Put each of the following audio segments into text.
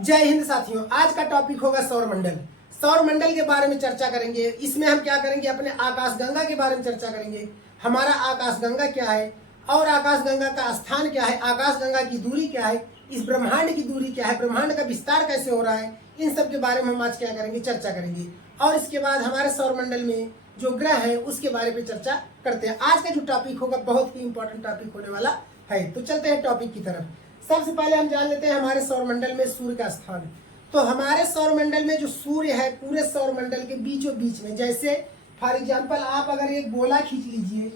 जय हिंद साथियों। आज का टॉपिक होगा सौर मंडल। सौर मंडल के बारे में चर्चा करेंगे। इसमें हम क्या करेंगे, अपने आकाशगंगा के बारे में चर्चा करेंगे। हमारा आकाशगंगा क्या है और आकाशगंगा का स्थान क्या है, आकाशगंगा की दूरी क्या है, इस ब्रह्मांड की दूरी क्या है, ब्रह्मांड का विस्तार कैसे हो रहा है, इन सब के बारे में हम आज क्या करेंगे, चर्चा करेंगे। और इसके बाद हमारे सौर मंडल में जो ग्रह है उसके बारे में चर्चा करते हैं। आज का जो टॉपिक होगा बहुत ही इंपॉर्टेंट टॉपिक होने वाला है। तो चलते हैं टॉपिक की तरफ। सबसे पहले हम जान लेते हैं हमारे सौर मंडल में सूर्य का स्थान। तो हमारे सौर मंडल में जो सूर्य है पूरे सौर मंडल के बीचों बीच में, जैसे फॉर एग्जांपल आप अगर एक गोला खींच लीजिए,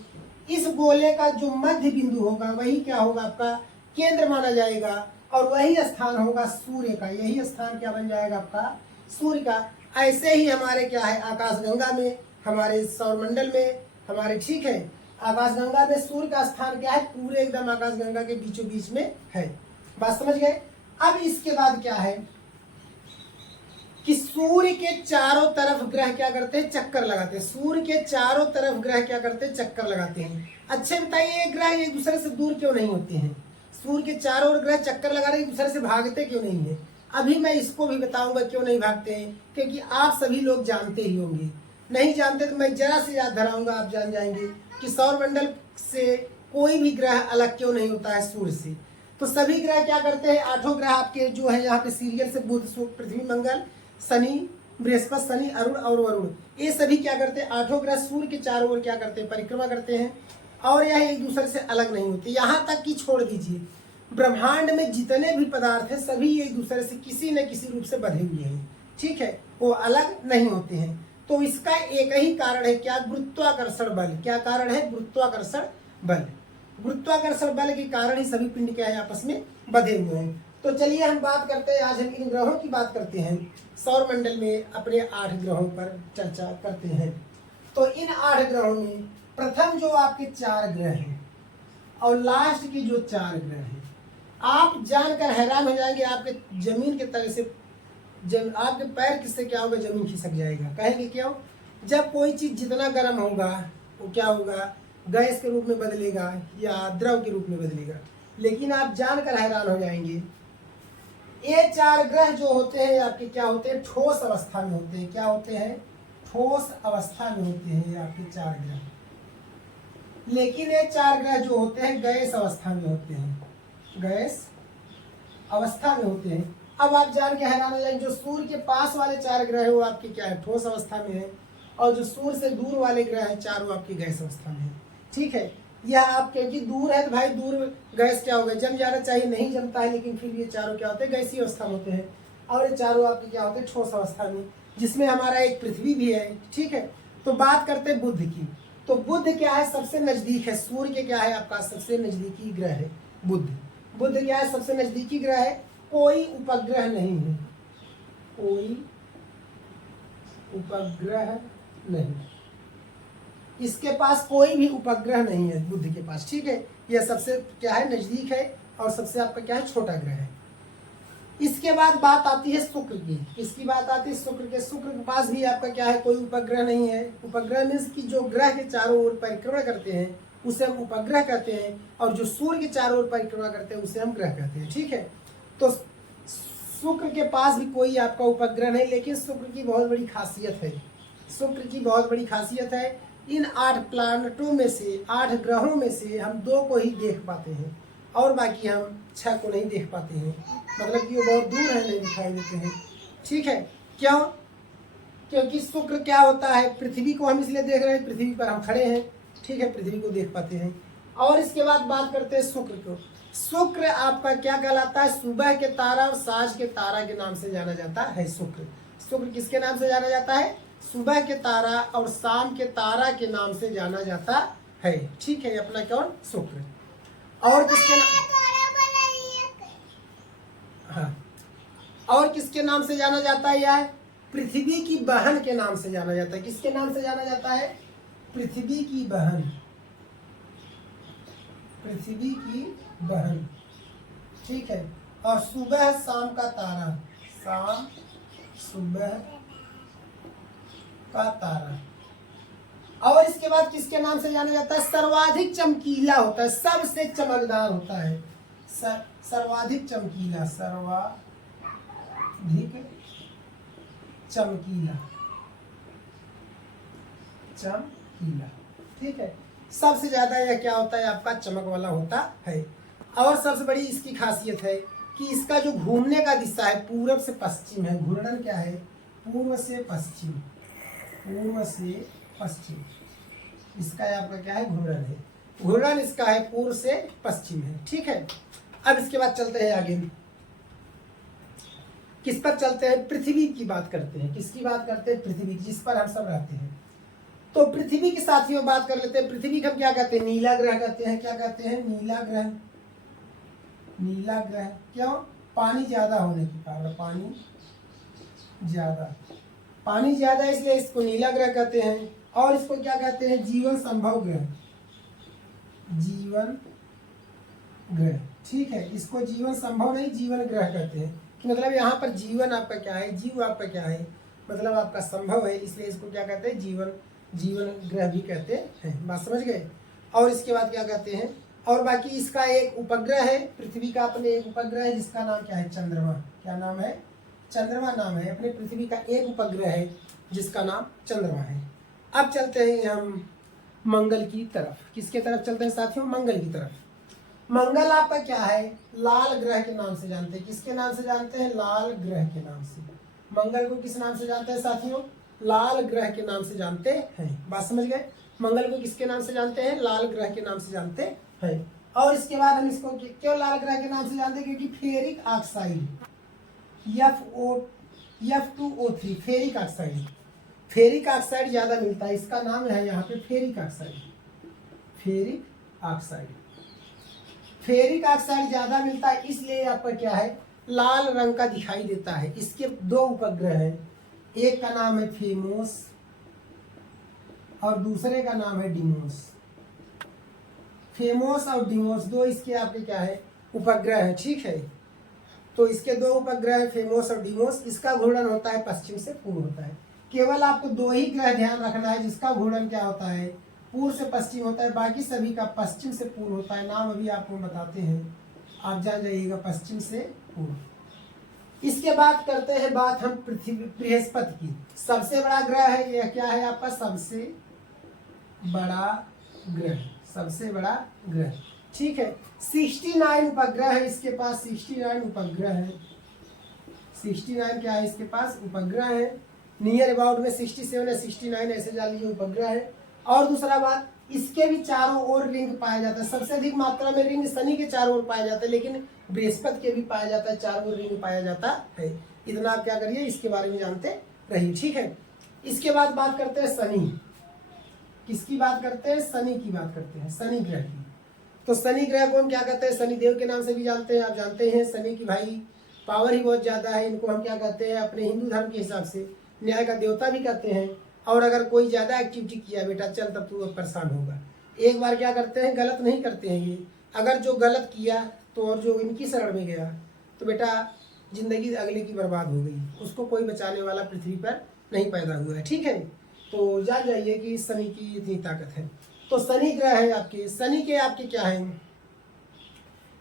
इस गोले का जो मध्य बिंदु होगा वही क्या होगा, आपका केंद्र माना जाएगा और वही स्थान होगा सूर्य का। यही स्थान क्या बन जाएगा, आपका सूर्य का। ऐसे ही हमारे क्या है, आकाशगंगा में, हमारे सौर मंडल में हमारे, ठीक है, आकाशगंगा में सूर्य का स्थान क्या है, पूरे एकदम आकाशगंगा के बीचों बीच में है। बात समझ गए। अब इसके बाद क्या है कि सूर्य के चारों तरफ ग्रह क्या करते हैं, चक्कर लगाते हैं। सूर्य के चारों तरफ ग्रह क्या करते हैं, चक्कर लगाते हैं। अच्छे बताइए, ग्रह एक दूसरे से दूर क्यों नहीं होते हैं? सूर्य के चारों ओर ग्रह चक्कर लगा रहे, एक दूसरे से भागते क्यों नहीं है? अभी मैं इसको भी बताऊंगा क्यों नहीं भागते हैं, क्योंकि आप सभी लोग जानते ही होंगे। नहीं जानते तो मैं जरा से याद धराऊंगा, आप जान जाएंगे कि सौर मंडल से कोई भी ग्रह अलग क्यों नहीं होता है सूर्य से। तो सभी ग्रह क्या करते हैं, आठों ग्रह आपके जो है यहाँ पे सीरियल से बुध, शुक्र, पृथ्वी, मंगल, शनि, बृहस्पति, शनि, अरुण और वरुण, ये सभी क्या करते हैं, आठों ग्रह सूर्य के चारों ओर क्या करते हैं, परिक्रमा करते हैं और यह एक दूसरे से अलग नहीं होते। यहाँ तक कि छोड़ दीजिए, ब्रह्मांड में जितने भी पदार्थ हैं सभी एक दूसरे से किसी न किसी रूप से बंधे हुए हैं, ठीक है, वो अलग नहीं होते हैं। तो इसका एक ही कारण है, क्या, गुरुत्वाकर्षण बल। क्या कारण है, गुरुत्वाकर्षण बल। गुरुत्वाकर्षण बल के कारण ही सभी पिंड क्या है, आपस में बंधे हुए हैं। तो चलिए हम बात करते हैं, आज हम इन ग्रहों की बात करते हैं। सौर मंडल में अपने 8 ग्रहों पर चर्चा करते हैं। तो इन 8 ग्रहों में प्रथम जो आपके 4 ग्रह हैं और लास्ट की जो 4 ग्रह हैं, आप जानकर हैरान हो जाएंगे। आपके जमीन के तले से आपके पैर किससे क्या होगा, जमीन खिसक जाएगा। कहेंगे क्यों? जब कोई चीज जितना गर्म होगा वो क्या होगा, गैस के रूप में बदलेगा या द्रव के रूप में बदलेगा। लेकिन आप जानकर हैरान हो जाएंगे, ये 4 ग्रह जो होते हैं आपके क्या होते हैं, ठोस अवस्था में होते हैं। क्या होते हैं, ठोस अवस्था में होते हैं आपके 4 ग्रह। लेकिन ये 4 ग्रह जो होते हैं गैस अवस्था में होते हैं, गैस अवस्था में होते हैं। अब आप जान के हैरान हो जाएंगे, जो सूर्य के पास वाले 4 ग्रह है वो आपके क्या है, ठोस अवस्था में है, और जो सूर्य से दूर वाले ग्रह है चारों आपकी गैस अवस्था में है, ठीक है। यह आप क्योंकि दूर है तो भाई दूर गैस क्या होगा, जम जाना चाहिए, नहीं जमता है, लेकिन फिर ये चारों क्या होते हैं, गैसीय अवस्था में होते हैं। और ये चारों आपके क्या होते हैं, ठोस अवस्था में, जिसमें हमारा एक पृथ्वी भी है, ठीक है। तो बात करते हैं बुध की। तो बुध क्या है, सबसे नजदीक है सूर्य के, क्या है आपका सबसे नजदीकी ग्रह है बुध। बुध क्या है, सबसे नजदीकी ग्रह है, कोई उपग्रह नहीं है, कोई उपग्रह नहीं, इसके पास कोई भी उपग्रह नहीं है बुध के पास, ठीक है। यह सबसे क्या है, नजदीक है और सबसे आपका क्या है, छोटा ग्रह है। इसके बाद बात आती है शुक्र की। किसकी बात आती है, शुक्र के। शुक्र के पास भी आपका क्या है, कोई उपग्रह नहीं है। उपग्रह मीन्स की जो ग्रह के चारों ओर परिक्रमा करते हैं उसे हम उपग्रह कहते हैं, और जो सूर्य के चारों ओर परिक्रमा करते हैं उसे हम ग्रह कहते हैं, ठीक है। तो शुक्र के पास भी कोई आपका उपग्रह नहीं, लेकिन शुक्र की बहुत बड़ी खासियत है, शुक्र की बहुत बड़ी खासियत है, इन 8 प्लानटों में से, 8 ग्रहों में से हम 2 को ही देख पाते हैं और बाकी हम 6 को नहीं देख पाते हैं। मतलब कि वो बहुत दूर है, नहीं दिखाई देते हैं, ठीक है। क्यों? क्योंकि शुक्र क्या होता है, पृथ्वी को हम इसलिए देख रहे हैं, पृथ्वी पर हम खड़े हैं, ठीक है, पृथ्वी को देख पाते हैं। और इसके बाद बात करते हैं शुक्र को। शुक्र आपका क्या कहलाता है, सुबह के तारा और साँझ के तारा के नाम से जाना जाता है शुक्र। शुक्र किसके नाम से जाना जाता है, सुबह के तारा और शाम के तारा के नाम से जाना जाता है, ठीक है, अपना कौन, शुक्र। और किसके हाँ, और किसके नाम से जाना जाता है, यह पृथ्वी की बहन के नाम से जाना जाता है। किसके नाम से जाना जाता है, पृथ्वी की बहन, पृथ्वी की बहन, ठीक है। और सुबह शाम का तारा, शाम सुबह का तारा। और इसके बाद किसके नाम से जाना जाता है, सर्वाधिक चमकीला होता है, सबसे चमकदार होता है, सर्वाधिक चमकीला, सर्वाधिक अधिक चमकीला, चमकीला, ठीक है। सबसे ज्यादा यह क्या होता है आपका चमक वाला होता है। और सबसे बड़ी इसकी खासियत है कि इसका जो घूमने का दिशा है पूर्व से पश्चिम है। घूर्णन क्या है? पूर्व से पश्चिम, पूर्व से पश्चिम, इसका आपका क्या है? घूर्णन है। घूर्णन इसका है पूर्व से पश्चिम है, ठीक है। अब इसके बाद चलते हैं आगे, किस पर चलते हैं? पृथ्वी की बात करते हैं। किसकी बात करते हैं? पृथ्वी, जिस पर हम सब रहते हैं। तो पृथ्वी के साथियों बात कर लेते हैं। पृथ्वी को हम क्या कहते हैं? नीला ग्रह कहते हैं। क्या कहते हैं? नीला ग्रह। नीला ग्रह क्यों? पानी ज्यादा होने के कारण, पानी ज्यादा, पानी ज्यादा इसलिए इसको नीला ग्रह कहते हैं। और इसको क्या कहते हैं? जीवन संभव ग्रह, जीवन ग्रह, ठीक है। इसको जीवन संभव नहीं, जीवन ग्रह कहते हैं। कि मतलब यहाँ पर जीवन आपका क्या है? जीव आपका क्या है? मतलब आपका संभव है, इसलिए इसको क्या कहते हैं? जीवन, जीवन ग्रह भी कहते हैं। बात समझ गए? और इसके बाद क्या कहते हैं? और बाकी इसका एक उपग्रह है, पृथ्वी का अपने एक उपग्रह है जिसका नाम क्या है? चंद्रमा। क्या नाम है? चंद्रमा नाम है। अपने पृथ्वी का एक उपग्रह है जिसका नाम चंद्रमा है। अब चलते हैं हम मंगल की तरफ। किसके तरफ चलते हैं साथियों? मंगल की तरफ। मंगल आपका क्या है? लाल ग्रह के नाम से जानते हैं। किसके नाम से जानते हैं? लाल ग्रह के नाम से। मंगल को किस नाम से जानते हैं साथियों? लाल ग्रह के नाम से जानते हैं। बात समझ गए? मंगल को किसके नाम से जानते हैं? लाल ग्रह के नाम से जानते हैं। और इसके बाद हम इसको क्यों लाल ग्रह के नाम से जानते हैं? क्योंकि ferric oxide, F2O3, ferric oxide, ferric oxide ज्यादा मिलता है। इसका नाम है यहाँ पे ferric oxide. Ferric oxide, ferric oxide ज्यादा मिलता है, इसलिए आपका क्या है? लाल रंग का दिखाई देता है। इसके दो उपग्रह हैं, एक का नाम है फेमोस और दूसरे का नाम है डिमोस। फेमोस और डिमोस दो इसके आपके क्या है? उपग्रह है, ठीक है। तो इसके दो उपग्रह है, फेमोस और डिमोस। इसका घूर्णन होता है पश्चिम से पूर्व होता है। केवल आपको दो ही ग्रह ध्यान रखना है जिसका घूर्णन क्या होता है? पूर्व से पश्चिम होता है। बाकी सभी का पश्चिम से पूर्व होता है। नाम अभी आपको बताते हैं, आप जान जाइएगा, पश्चिम से पूर्व। इसके बाद करते हैं बात हम पृथ्वी, बृहस्पति की। सबसे बड़ा ग्रह है यह, क्या है आपका? सबसे बड़ा ग्रह, सबसे बड़ा ग्रह, ठीक है। 69 उपग्रह है इसके पास, 69 उपग्रह है। 69 क्या है इसके पास? उपग्रह है। नियर अबाउट में 67 है, 69 ऐसे जान लीजिए उपग्रह है। और दूसरा बात, इसके भी चारों ओर रिंग पाया जाता है। सबसे अधिक मात्रा में रिंग शनि के चारों ओर पाया जाता है, लेकिन बृहस्पति के भी पाया जाता है, चारों ओर रिंग पाया जाता है। इतना आप क्या करिए, इसके बारे में जानते रहिए, ठीक है। इसके बाद बात करते हैं शनि। किसकी बात करते हैं? शनि की बात करते हैं, शनि ग्रह की। तो शनि ग्रह को हम क्या कहते हैं? शनि देव के नाम से भी जानते हैं। आप जानते हैं शनि की भाई पावर ही बहुत ज्यादा है। इनको हम क्या कहते हैं? अपने हिंदू धर्म के हिसाब से न्याय का देवता भी कहते हैं। और अगर कोई ज्यादा एक्टिविटी किया बेटा, चल तब तू परेशान होगा। एक बार क्या करते हैं? गलत नहीं करते हैं ये। अगर जो गलत किया तो और जो इनकी शरण में गया तो बेटा जिंदगी अगले की बर्बाद हो गई, उसको कोई बचाने वाला पृथ्वी पर नहीं पैदा हुआ है, ठीक है। तो जान जाइए कि शनि की इतनी ताकत है। तो शनि ग्रह है आपके। शनि के आपके क्या है?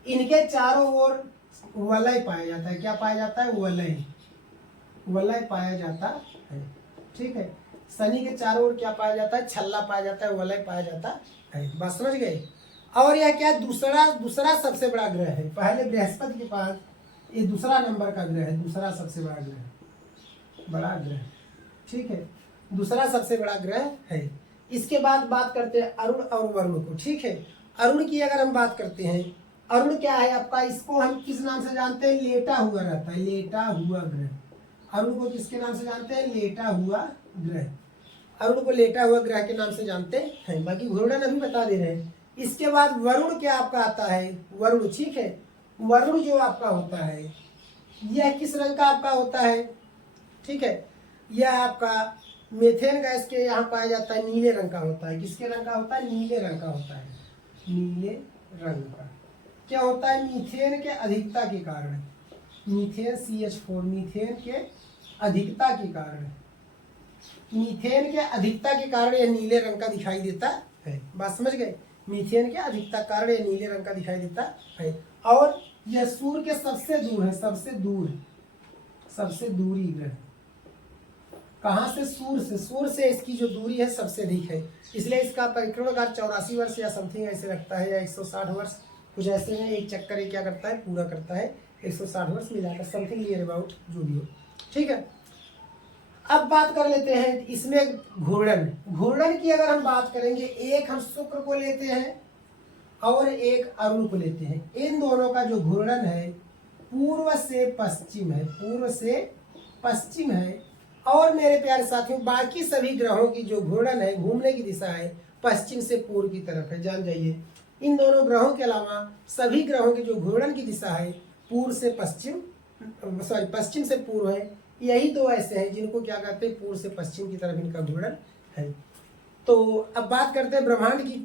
इनके चारों ओर वलय पाया जाता है। क्या पाया जाता है? वलय, वलय पाया जाता है, ठीक है। शनि के चारों ओर क्या पाया जाता है? छल्ला पाया जाता है, वलय पाया जाता है। बात समझ गए? और यह क्या? दूसरा सबसे बड़ा ग्रह है। पहले बृहस्पति के पास ये दूसरा नंबर का ग्रह है, दूसरा सबसे बड़ा ग्रह, ठीक है। दूसरा सबसे बड़ा ग्रह है। इसके बाद बात करते हैं अरुण और वरुण को, ठीक है। अरुण की अगर हम बात करते हैं, अरुण क्या है आपका? इसको हम किस नाम से जानते हैं? लेटा हुआ रहता है, लेटा हुआ ग्रह। अरुण को किसके नाम से जानते हैं? लेटा हुआ ग्रह। अरुण को लेटा हुआ ग्रह के नाम से जानते हैं। बाकी घूर्णन अभी बता दे रहे हैं। इसके बाद वरुण क्या आपका आता है? वरुण, ठीक है। वरुण जो आपका होता है यह किस रंग का आपका होता है? ठीक है, यह आपका मेथेन गैस के यहाँ पाया जाता है, नीले रंग का होता है। किसके रंग का होता है? नीले रंग का होता है, नीले रंग का। क्या होता है? मीथेन के अधिकता के कारण, मीथेन CH4, मीथेन के अधिकता के कारण, मीथेन के अधिकता के कारण यह नीले रंग का दिखाई देता है। बात समझ गए? मीथेन के अधिकता कारण यह नीले रंग का दिखाई देता है। और यह सूर्य के सबसे दूर है, सबसे दूर, सबसे दूरी ग्रह। कहाँ से? सूर्य से। सूर्य से इसकी जो दूरी है सबसे अधिक है, इसलिए इसका परिक्रमा काल 84 वर्ष या समथिंग ऐसे लगता है, या 160 वर्ष कुछ ऐसे में एक चक्कर ये क्या करता है, पूरा करता है। 160 वर्ष मिलाकर समथिंग नियर अबाउट जो भी हो, ठीक है। अब बात कर लेते हैं इसमें घूर्णन। घूर्णन की अगर हम बात करेंगे, एक हम शुक्र को लेते हैं और एक अरुण को लेते हैं। इन दोनों का जो घूर्णन है पूर्व से पश्चिम है, पूर्व से पश्चिम है। और मेरे प्यारे साथियों, बाकी सभी ग्रहों की जो घूर्णन है, घूमने की दिशा है, पश्चिम से पूर्व की तरफ है, जान जाइए। इन दोनों ग्रहों के अलावा सभी ग्रहों की जो घूर्णन की दिशा है पूर्व से पश्चिम, सॉरी पश्चिम से पूर्व है। यही दो ऐसे हैं जिनको क्या कहते हैं, पूर्व से पश्चिम की तरफ इनका घूर्णन है। तो अब बात करते हैं ब्रह्मांड की,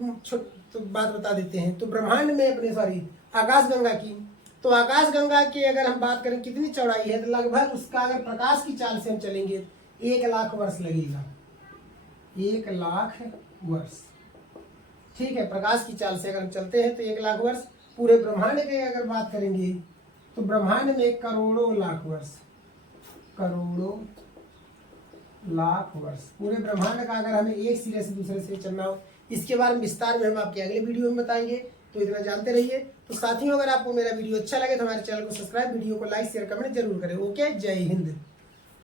तो बात बता देते हैं। तो ब्रह्मांड में अपने आकाशगंगा की, तो आकाशगंगा की अगर हम बात करें कितनी चौड़ाई है, तो लगभग उसका अगर प्रकाश की चाल से हम चलेंगे 1 लाख वर्ष लगेगा, 1 लाख वर्ष, ठीक है। प्रकाश की चाल से अगर हम चलते हैं तो 1 लाख वर्ष। पूरे ब्रह्मांड की अगर बात करेंगे तो ब्रह्मांड में करोड़ों लाख वर्ष, करोड़ों लाख वर्ष पूरे ब्रह्मांड का अगर हमें एक सिरे से दूसरे सिरे चलना हो, इसके बारे में विस्तार में हम आपके अगले वीडियो में बताएंगे। तो इतना जानते रहिए। तो साथियों, अगर आपको मेरा वीडियो अच्छा लगे तो हमारे चैनल को सब्सक्राइब, वीडियो को लाइक शेयर कमेंट जरूर करें। ओके, जय हिंद।